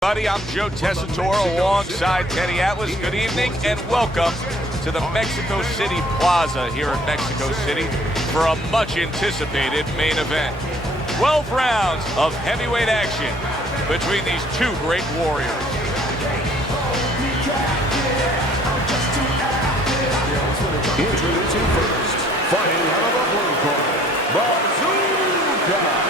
Buddy, I'm Joe Tessitore alongside Teddy Atlas. Good evening and welcome to the Mexico City Plaza here in Mexico City for a much anticipated main event. 12 rounds of heavyweight action between these two great warriors. Introducing first, fighting out of the blue corner, Bazooka.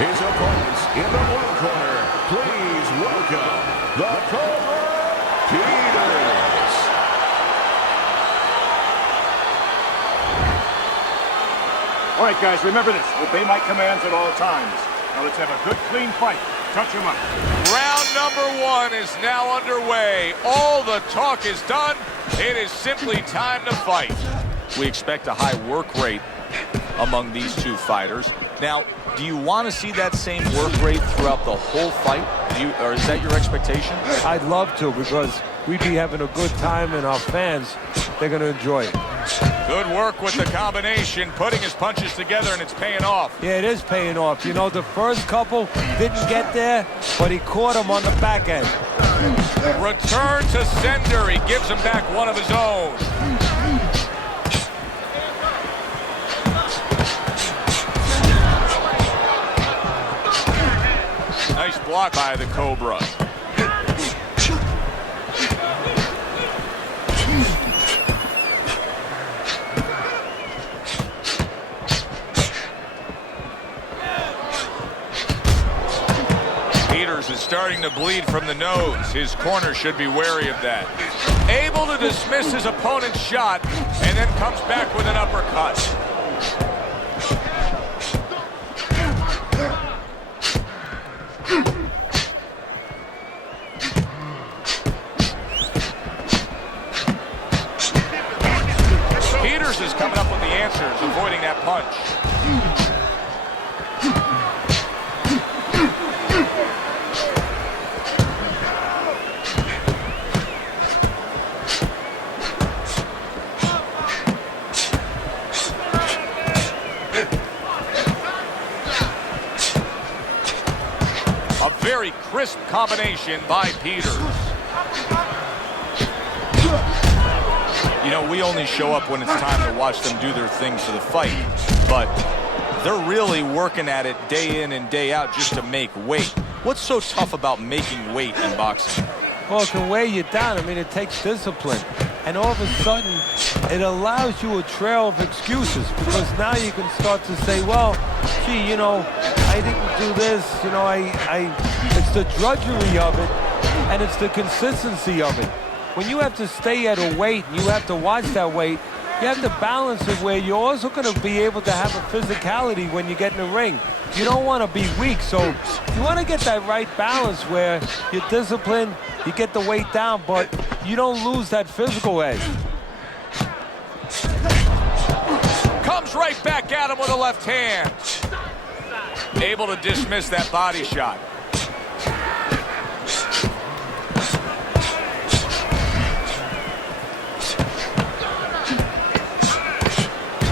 His opponents in the blue corner, please welcome the Cobra, Peters. All right, guys, remember this. Obey my commands at all times. Now let's have a good, clean fight. Touch him up. Round number one is now underway. All the talk is done. It is simply time to fight. We expect a high work rate among these two fighters. Now, do you want to see that same work rate throughout the whole fight? Or is that your expectation? I'd love to, because we'd be having a good time and our fans, they're going to enjoy it. Good work with the combination, putting his punches together, and it's paying off. Yeah, it is paying off. You know, the first couple didn't get there, but he caught him on the back end. Return to sender. He gives him back one of his own. Nice block by the Cobra. Peters is starting to bleed from the nose. His corner should be wary of that. Able to dismiss his opponent's shot and then comes back with an uppercut. Peters is coming up with the answers, avoiding that punch. A very crisp combination by Peters. You know, we only show up when it's time to watch them do their thing for the fight, but they're really working at it day in and day out just to make weight. What's so tough about making weight in boxing? Well, it can weigh you down. I mean, it takes discipline. And all of a sudden, it allows you a trail of excuses, because now you can start to say, well, gee, you know, I didn't do this, you know, it's the drudgery of it, and it's the consistency of it. When you have to stay at a weight, and you have to watch that weight, you have to balance it where you're also going to be able to have a physicality when you get in the ring. You don't want to be weak, so you want to get that right balance where you're disciplined, you get the weight down, but you don't lose that physical edge. Comes right back at him with a left hand. Able to dismiss that body shot.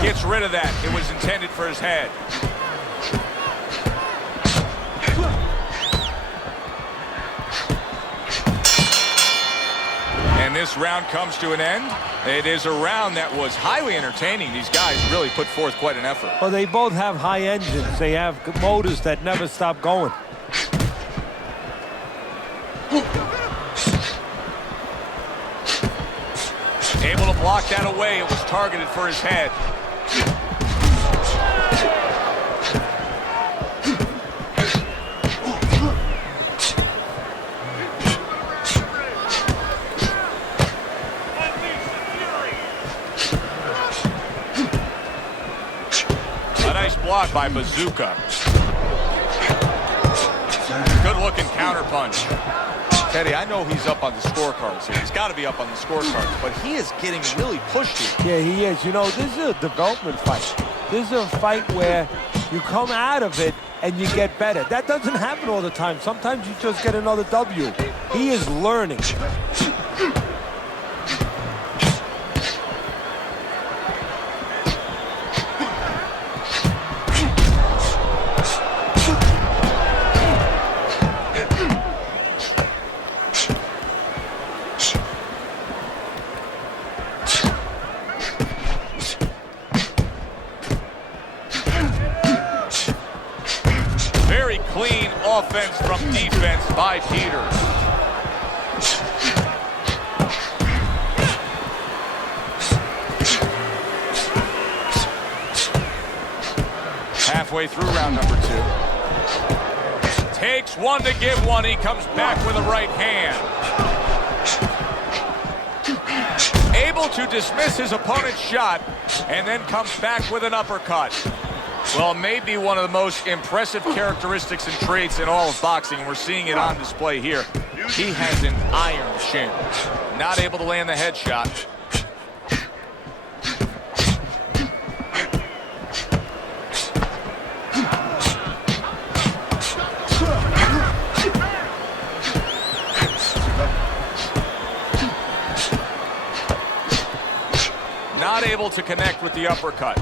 Gets rid of that. It was intended for his head. And this round comes to an end. It is a round that was highly entertaining. These guys really put forth quite an effort. Well, they both have high engines. They have motors that never stop going. Able to block that away. It was targeted for his head. A nice block by Bazooka. Good-looking counterpunch. Teddy, I know he's up on the scorecards here. He's got to be up on the scorecards, but he is getting really pushed here. Yeah, he is. You know, this is a development fight. This is a fight where you come out of it and you get better. That doesn't happen all the time. Sometimes you just get another W. He is learning. offense from defense by Peters. Halfway through round number 2. Takes one to give one. He comes back with a right hand. Able to dismiss his opponent's shot and then comes back with an uppercut. Well, maybe one of the most impressive characteristics and traits in all of boxing. We're seeing it on display here. He has an iron chin. Not able to land the headshot. Not able to connect with the uppercut.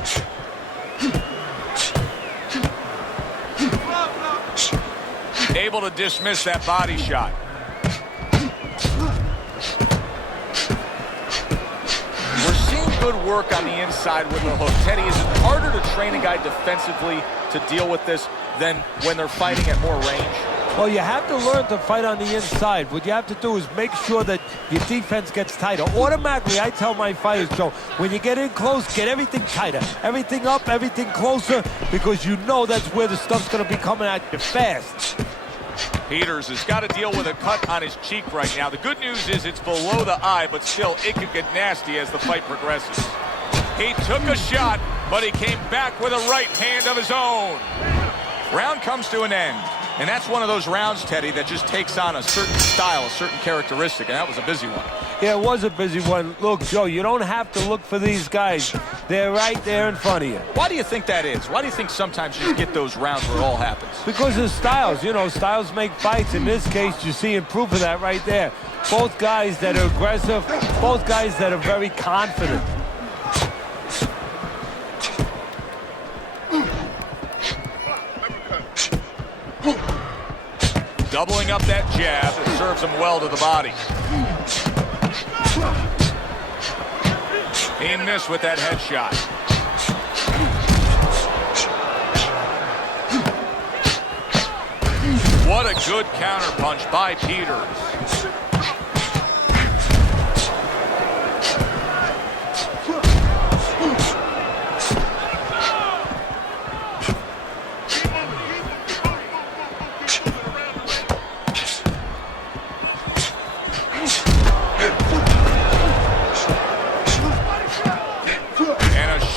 Able to dismiss that body shot. We're seeing good work on the inside with the hook. Teddy, is it harder to train a guy defensively to deal with this than when they're fighting at more range? Well, you have to learn to fight on the inside. What you have to do is make sure that your defense gets tighter. Automatically, I tell my fighters, Joe, when you get in close, get everything tighter. Everything up, everything closer, because you know that's where the stuff's going to be coming at you fast. Peters has got to deal with a cut on his cheek right now. The good news is it's below the eye, but still, it could get nasty as the fight progresses. He took a shot, but he came back with a right hand of his own. Round comes to an end. And that's one of those rounds, Teddy, that just takes on a certain style, a certain characteristic, and that was a busy one. Yeah, it was a busy one. Look, Joe, you don't have to look for these guys. They're right there in front of you. Why do you think that is? Why do you think sometimes you just get those rounds where it all happens? Because of styles. You know, styles make fights. In this case, you see proof of that right there. Both guys that are aggressive, both guys that are very confident. Doubling up that jab, it serves him well to the body. He missed with that headshot. What a good counterpunch by Peters.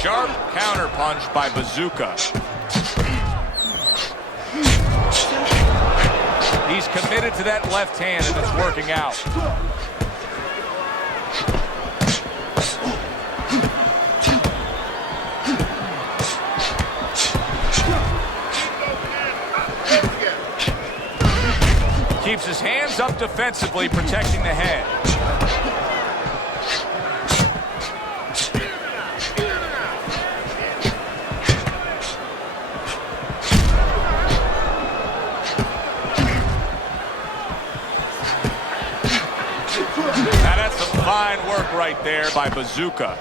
Sharp counterpunch by Bazooka. He's committed to that left hand, and it's working out. Keeps his hands up defensively, protecting the head. Fine work right there by Bazooka.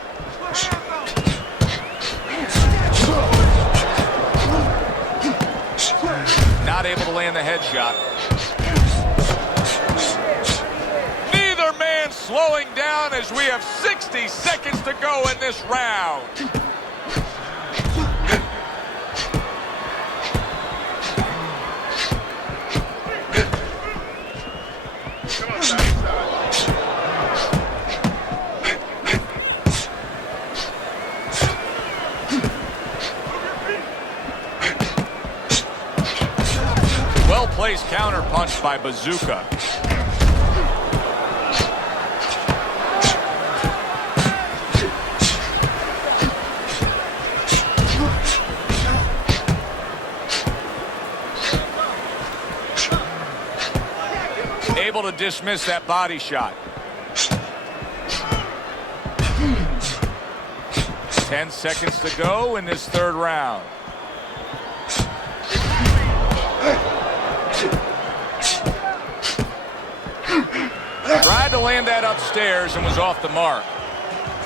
Not able to land the headshot. Neither man slowing down as we have 60 seconds to go in this round. Well-placed counterpunch by Bazooka. Able to dismiss that body shot. 10 seconds to go in this third round. Tried to land that upstairs and was off the mark.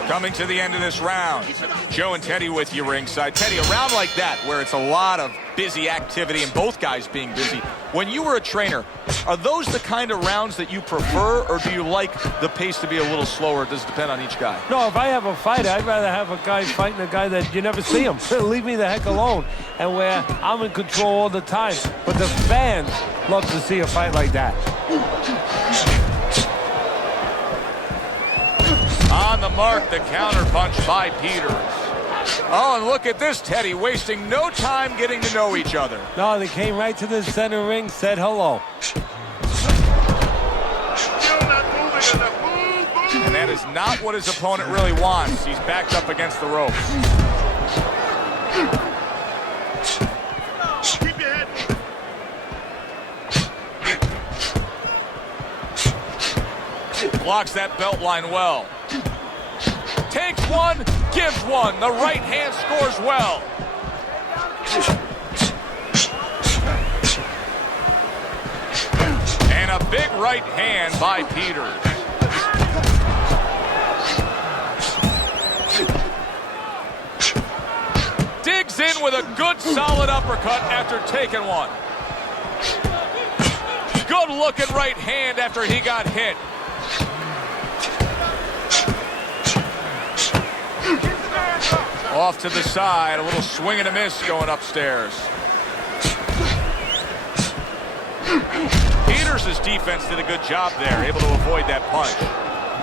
Coming to the end of this round, Joe and Teddy with you ringside. Teddy, a round like that where it's a lot of busy activity and both guys being busy. When you were a trainer, are those the kind of rounds that you prefer, or do you like the pace to be a little slower? Does it depend on each guy? No, if I have a fight, I'd rather have a guy fighting a guy that you never see him. Leave me the heck alone. And where I'm in control all the time. But the fans love to see a fight like that. On the mark, the counter punch by Peters. Oh, and look at this, Teddy, wasting no time getting to know each other. No, they came right to the center ring, said hello. And that is not what his opponent really wants. He's backed up against the ropes. Keep your head. Blocks that belt line well. Takes one, gives one. The right hand scores well. And a big right hand by Peters. Digs in with a good solid uppercut after taking one. Good looking right hand after he got hit. Off to the side, a little swing and a miss going upstairs. Peters' defense did a good job there, able to avoid that punch.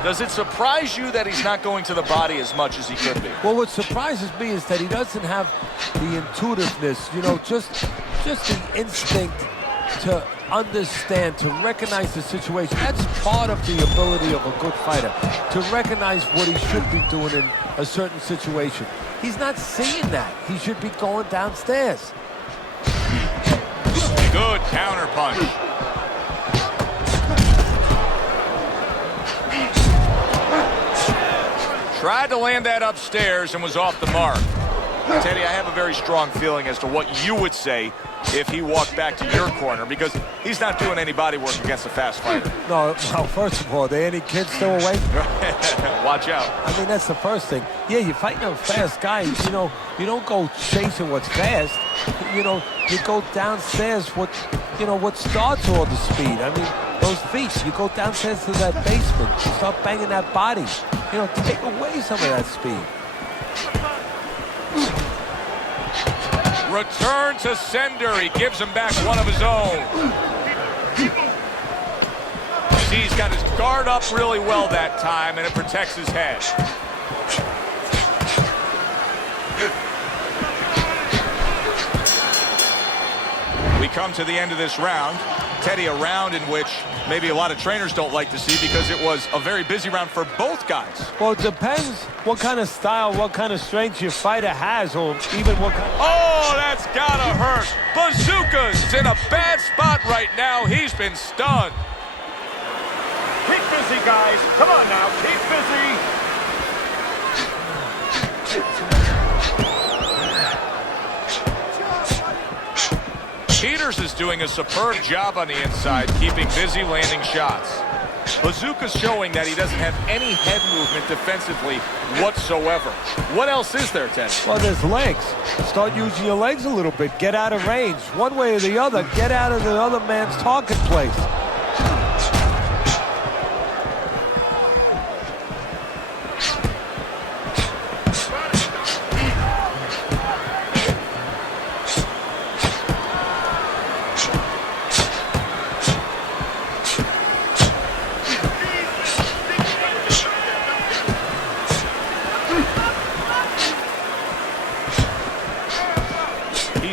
Does it surprise you that he's not going to the body as much as he could be? Well, what surprises me is that he doesn't have the intuitiveness, you know, just the instinct to understand, to recognize the situation. That's part of the ability of a good fighter, to recognize what he should be doing in a certain situation. He's not seeing that. He should be going downstairs. Good counter punch. Tried to land that upstairs and was off the mark. Teddy, I have a very strong feeling as to what you would say if he walked back to your corner, because he's not doing any body work against a fast fighter. No, well, first of all, are there any kids still awake? Watch out. I mean, that's the first thing. Yeah, you're fighting a fast guy. You know, you don't go chasing what's fast. You know, you go downstairs what starts all the speed. I mean, those feet, you go downstairs to that basement. You start banging that body. You know, take away some of that speed. Return to sender. He gives him back one of his own. See, he's got his guard up really well that time, and it protects his head. We come to the end of this round. Teddy, a round in which maybe a lot of trainers don't like to see because it was a very busy round for both guys. Well, it depends what kind of style, what kind of strength your fighter has, or even what kind of... Oh, that's gotta hurt. Bazooka's in a bad spot right now. He's been stunned. Keep busy, guys. Come on now, keep busy. Peters is doing a superb job on the inside, keeping busy, landing shots. Bazooka's showing that he doesn't have any head movement defensively whatsoever. What else is there, Ted? Well, there's legs. Start using your legs a little bit. Get out of range. One way or the other, get out of the other man's target place.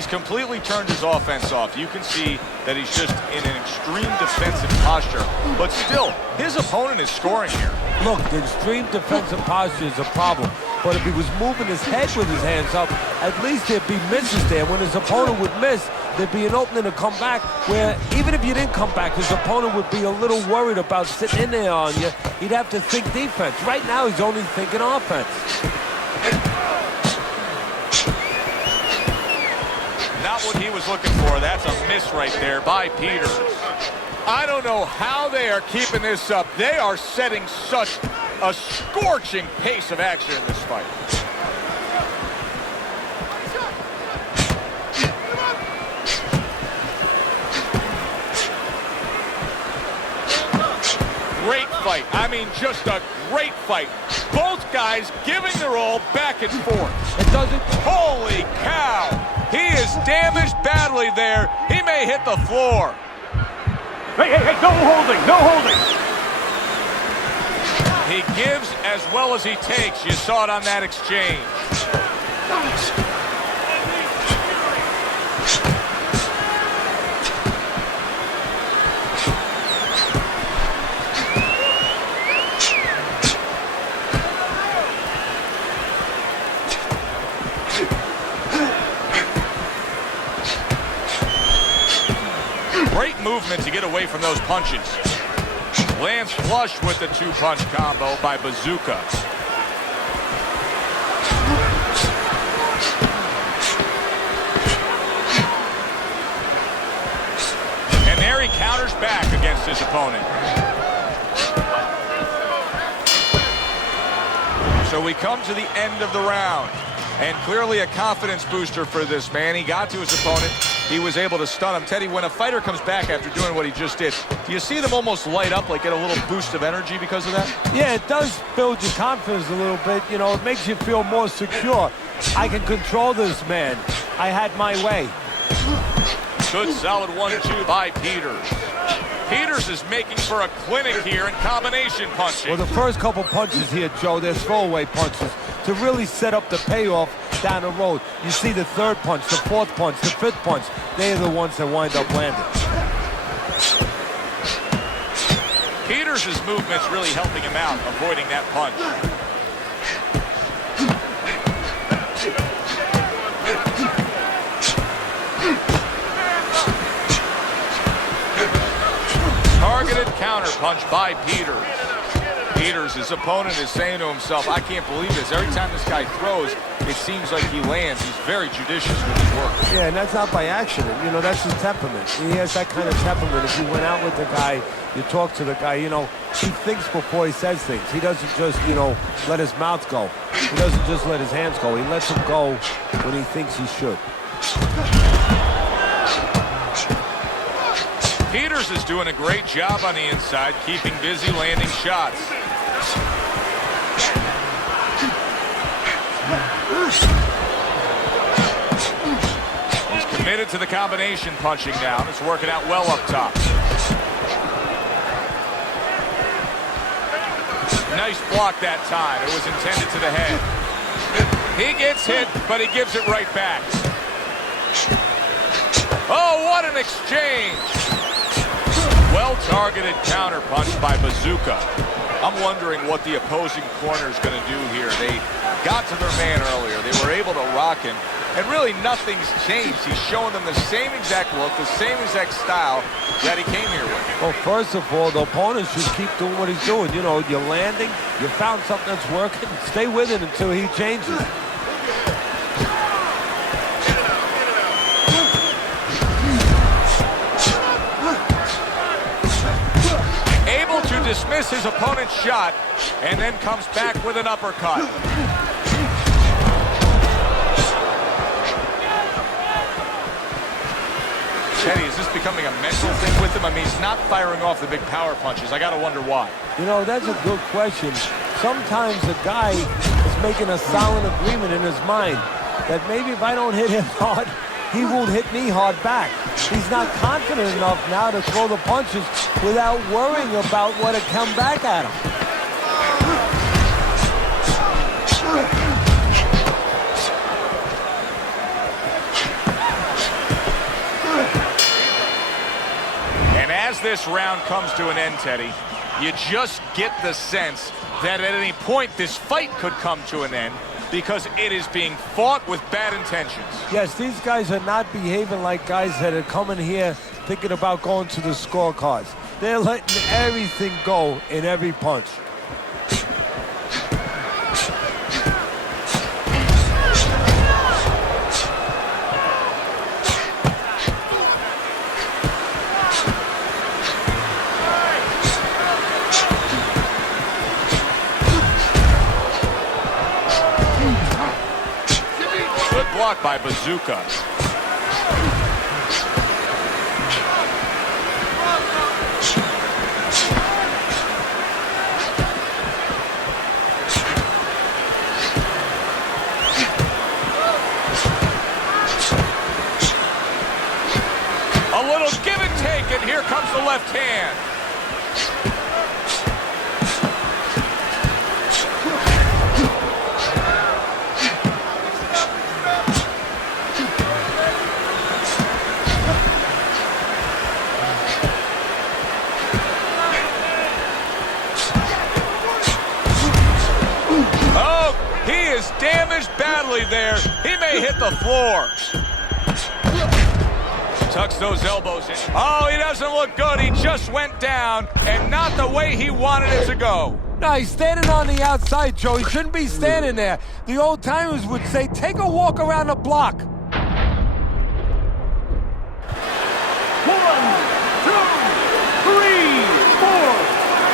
Completely turned his offense off. You can see that he's just in an extreme defensive posture, but still, his opponent is scoring here. Look, the extreme defensive posture is a problem, but if he was moving his head with his hands up, at least there'd be misses there. When his opponent would miss, there'd be an opening to come back, where even if you didn't come back, his opponent would be a little worried about sitting in there on you. He'd have to think defense. Right now, he's only thinking offense. Not what he was looking for. That's a miss right there by Peters. I don't know how they are keeping this up. They are setting such A scorching pace of action in this fight. Great fight. I mean, just a great fight. Both guys giving their all back and forth. It doesn't. Holy cow! He is damaged badly there. He may hit the floor. Hey, no holding, no holding. He gives as well as he takes. You saw it on that exchange. Great movement to get away from those punches. Lands flush with the two-punch combo by Bazooka. And there he counters back against his opponent. So we come to the end of the round. And clearly a confidence booster for this man. He got to his opponent. He was able to stun him. Teddy, when a fighter comes back after doing what he just did, do you see them almost light up, like get a little boost of energy because of that? Yeah, it does build your confidence a little bit. You know, it makes you feel more secure. I can control this man. I had my way. Good solid 1-2 by Peters. Peters is making for a clinic here in combination punching. Well, the first couple punches here, Joe, they're throwaway punches to really set up the payoff down the road. You see the third punch, the fourth punch, the fifth punch. They're the ones that wind up landing. Peters' movement's really helping him out, avoiding that punch. Targeted counter punch by Peters. Peters, his opponent, is saying to himself, I can't believe this. Every time this guy throws, it seems like he lands. He's very judicious with his work. Yeah, and that's not by accident. You know, that's his temperament. He has that kind of temperament. If you went out with the guy, you talk to the guy, you know, he thinks before he says things. He doesn't just, you know, let his mouth go. He doesn't just let his hands go. He lets them go when he thinks he should. Peters is doing a great job on the inside, keeping busy landing shots. He's committed to the combination punching now. It's working out well up top. Nice block that time. It was intended to the head. He gets hit, but he gives it right back. Oh, what an exchange! Well-targeted counter punch by Bazooka. I'm wondering what the opposing corner is going to do here. They got to their man earlier. They were able to rock him. And really nothing's changed. He's showing them the same exact look, the same exact style that he came here with. Well, first of all, the opponent should keep doing what he's doing. You know, you're landing, you found something that's working, stay with it until he changes. Dismiss his opponent's shot and then comes back with an uppercut. Teddy, is this becoming a mental thing with him? I mean, he's not firing off the big power punches. I gotta wonder why. You know, that's a good question. Sometimes a guy is making a solid agreement in his mind that maybe if I don't hit him hard, he won't hit me hard back. He's not confident enough now to throw the punches without worrying about what will come back at him. And as this round comes to an end, Teddy, you just get the sense that at any point this fight could come to an end, because it is being fought with bad intentions. Yes, these guys are not behaving like guys that are coming here thinking about going to the scorecards. They're letting everything go in every punch. block by Bazooka. A little give and take, and here comes the left hand. Oh, he is damaged badly there. He may hit the floor. Tucks those elbows in. Oh, he doesn't look good. He just went down, and not the way he wanted it to go. No, he's standing on the outside, Joe. He shouldn't be standing there. The old timers would say, take a walk around the block. 1, 2, 3, 4,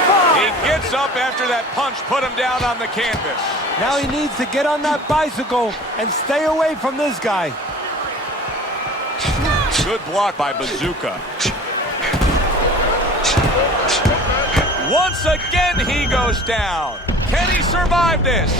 5. He gets up after that punch put him down on the canvas. Now he needs to get on that bicycle and stay away from this guy. Good block by Bazooka. Once again, he goes down. Can he survive this?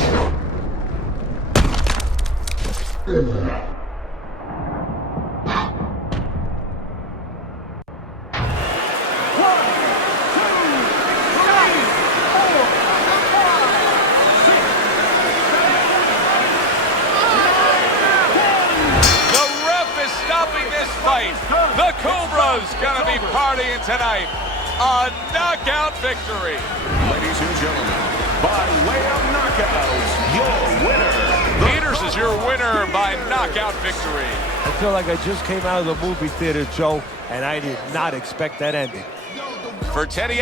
Fight. The Cobra's gonna be partying tonight. A knockout victory. Ladies and gentlemen, by way of knockouts, your winner. Peters is your winner by knockout victory. I feel like I just came out of the movie theater, Joe, and I did not expect that ending. For Teddy